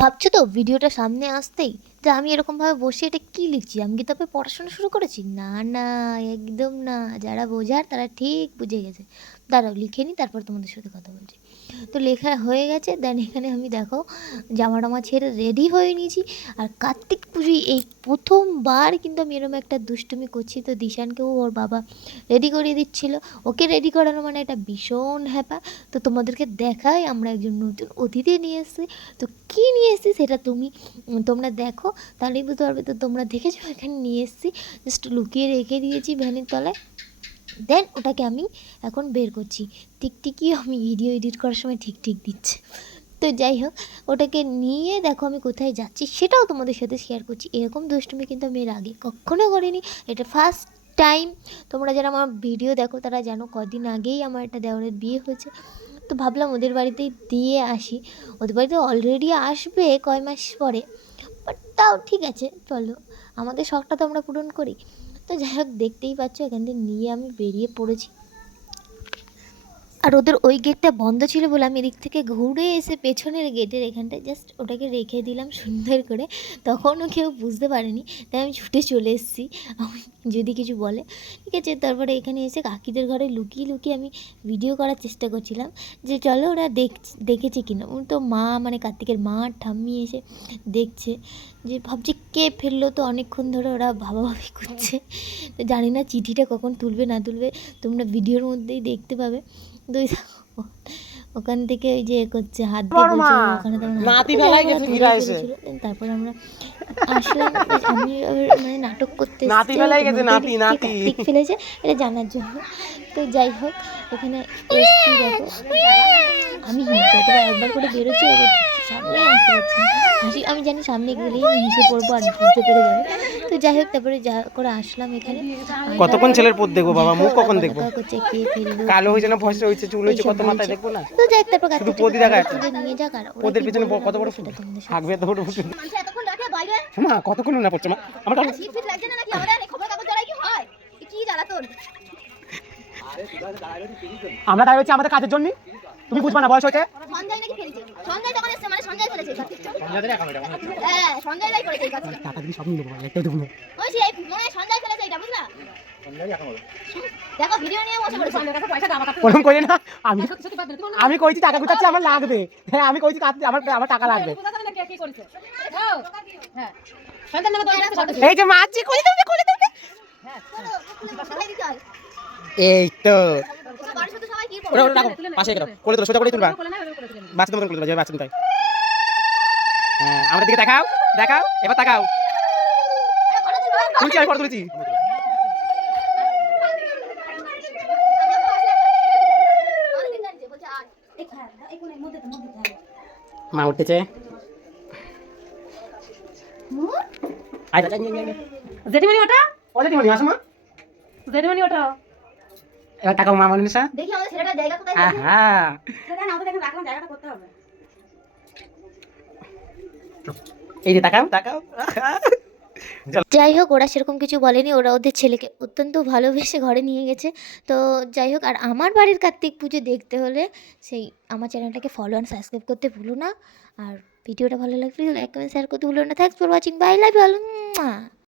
ভাবছো তো ভিডিওটা সামনে আসতেই যে আমি এরকমভাবে বসে এটা কী লিখছি, আমি কি তবে পড়াশোনা শুরু করেছি? না না, একদম না। যারা বোঝার তারা ঠিক বুঝে গেছে। দাঁড়াও লিখে নিই, তারপর তোমাদের সাথে কথা বলছি। তো লেখা হয়ে গেছে। দেন এখানে আমি দেখো জামা টামা ছেড়ে রেডি হয়ে নিয়েছি। আর কার্তিক পুজোয় এই প্রথমবার কিন্তু আমি এরকম একটা দুষ্টুমি করছি। তো দিশানকেও ওর বাবা রেডি করিয়ে দিচ্ছিলো। ওকে রেডি করানো মানে একটা ভীষণ হ্যাপা। তো তোমাদেরকে দেখাই, আমরা একজন নতুন অতিথি নিয়ে এসেছি। তো কী নিয়ে এসেছি সেটা তোমরা দেখো, তাহলেই বুঝতে পারবে। তো তোমরা দেখেছো এখানে নিয়ে এসেছি, জাস্ট লুকিয়ে রেখে দিয়েছি ভ্যানের তলায়। দেন ওটাকে আমি এখন বের করছি। টিকটিকি আমি ভিডিও এডিট করার সময় ঠিক দিচ্ছে। তো যাই হোক, ওটাকে নিয়ে দেখো আমি কোথায় যাচ্ছি সেটাও তোমাদের সাথে শেয়ার করছি। এরকম দুষ্টুমি কিন্তু আমি এর আগে কখনো করিনি, এটা ফার্স্ট টাইম। তোমরা যারা আমার ভিডিও দেখো তারা জানো কদিন আগেই আমার একটা দেওরের বিয়ে হয়েছে। তো ভাবলাম ওদের বাড়িতেই দিয়ে আসি। ওদের বাড়িতে অলরেডি আসবে কয় মাস পরে, বাট তাও ঠিক আছে, চলো, আমাদের শখটা তো আমরা পূরণ করি। তো যাই হোক, দেখতেই পাচ্ছ এখান থেকে নিয়ে আমি বেরিয়ে পড়েছি। আর ওদের ওই গেটটা বন্ধ ছিল বলে আমি এদিক থেকে ঘুরে এসে পেছনের গেটের এখানটায় জাস্ট ওটাকে রেখে দিলাম সুন্দর করে। তখনও কেউ বুঝতে পারেনি, তাই আমি ছুটে চলে এসেছি যদি কিছু বলে। ঠিক আছে, তারপরে এখানে এসে কাকিদের ঘরে লুকিয়ে লুকিয়ে আমি ভিডিও করার চেষ্টা করছিলাম যে চলো ওরা দেখেছে কিনা। তো মা মানে কার্তিকের মা ঠাম্মি এসে দেখছে, যে ভাবছি কে ফেললো। তো অনেকক্ষণ ধরে ওরা ভাবাভাবি করছে। তো জানি না চিঠিটা কখন তুলবে না তুলবে, তোমরা ভিডিওর মধ্যেই দেখতে পাবে। তো ওখান থেকে ওই যে করছে হাত দিয়ে বলছে ওখানে তারপর আমরা আসলাম। আমি মানে নাটক করতে কার্তিক ফেলেছে এটা জানার জন্য। তো যাই হোক, এখানে এসছি দেখো, আমি যতবার একবার করে বেরোচ্ছি সামনে আসতে পারছি না। আমি জানি সামনে গেলেই আমি হেসে পড়বো আর বুঝতে পেরে যাবে। তো যাই হোক, তারপরে যা করে আসলাম এখানে। কতক্ষণ ছেলের পথ দেখবো বাবা, মুখ কখন দেখবো? করছে কে ফেললো, কালো হয়েছে না ফসে হয়েছে, চুল হয়েছে, কত মাথায় দেখবো না? তো যাই হোক, তারপর শুধু পদি দেখা যাচ্ছে। নিয়ে যাক। আর পদের পিছনে কত বড় ফুল থাকবে, এত বড় ফুল মা কতক্ষণ না পড়ছে মা আমার আমরা দাঁড়িয়ে হচ্ছে আমাদের কাজের জন্য, তুমি বুঝবা না, বয়স হয়েছে। সঞ্জয় নাকি ফেলেছে, সঞ্জয় তখন এসেছে, মানে সঞ্জয় ফেলেছে কার্তিকটা। হ্যাঁ, সঞ্জয়ই করেছে এই কাজটা। টাকা দিয়ে সব নিয়ে নেবো, একটা দেবো না। ওই সেই মনে সঞ্জয় ফেলেছে এটা, বুঝলা? দেখো ভিডিও নিয়ে বসে পড়েছে। ওরকম করি না, আমি কইছি টাকা গুছাচ্ছি আমার লাগবে। হ্যাঁ আমি কইছি আমার টাকা লাগবে। এই যে মাছি কই দেবে এই তো ওরা রাখো পাশে রাখো, কোলে তোলো, সোজা করে তুলবা, বাচ্চাদের মতন কোলে তোলো, যাবে বাচ্চাদের তাই। হ্যাঁ আমাদের দিকে দেখাও, এবার তাকাও। তুলছি, আমি ফটো তুলেছি। মা উঠতেছে, জেঠিমণি ওটা, ও জেঠিমণি আসো মা, জেঠিমণি ওটা। এবার তাকাও মা মনীষা। দেখি আমাদের ছেলেটার জায়গা কোথায়? হ্যাঁ সেটা না, ওদের এখন রাখলাম, জায়গাটা করতে হবে। এই যে তাকাও। যাই হোক, ওরা সেরকম কিছু বলেনি, ওরা ওদের ছেলেকে অত্যন্ত ভালোবেসে ঘরে নিয়ে গেছে। তো যাই হোক, আর আমার বাড়ির কার্তিক পুজো দেখতে হলে সেই আমার চ্যানেলটাকে ফলো অ্যান্ড সাবস্ক্রাইব করতে ভুলো না। আর ভিডিওটা ভালো লাগলে লাইক কমেন্ট শেয়ার করতে ভুলো না। Thanks for watching, bye, love you all.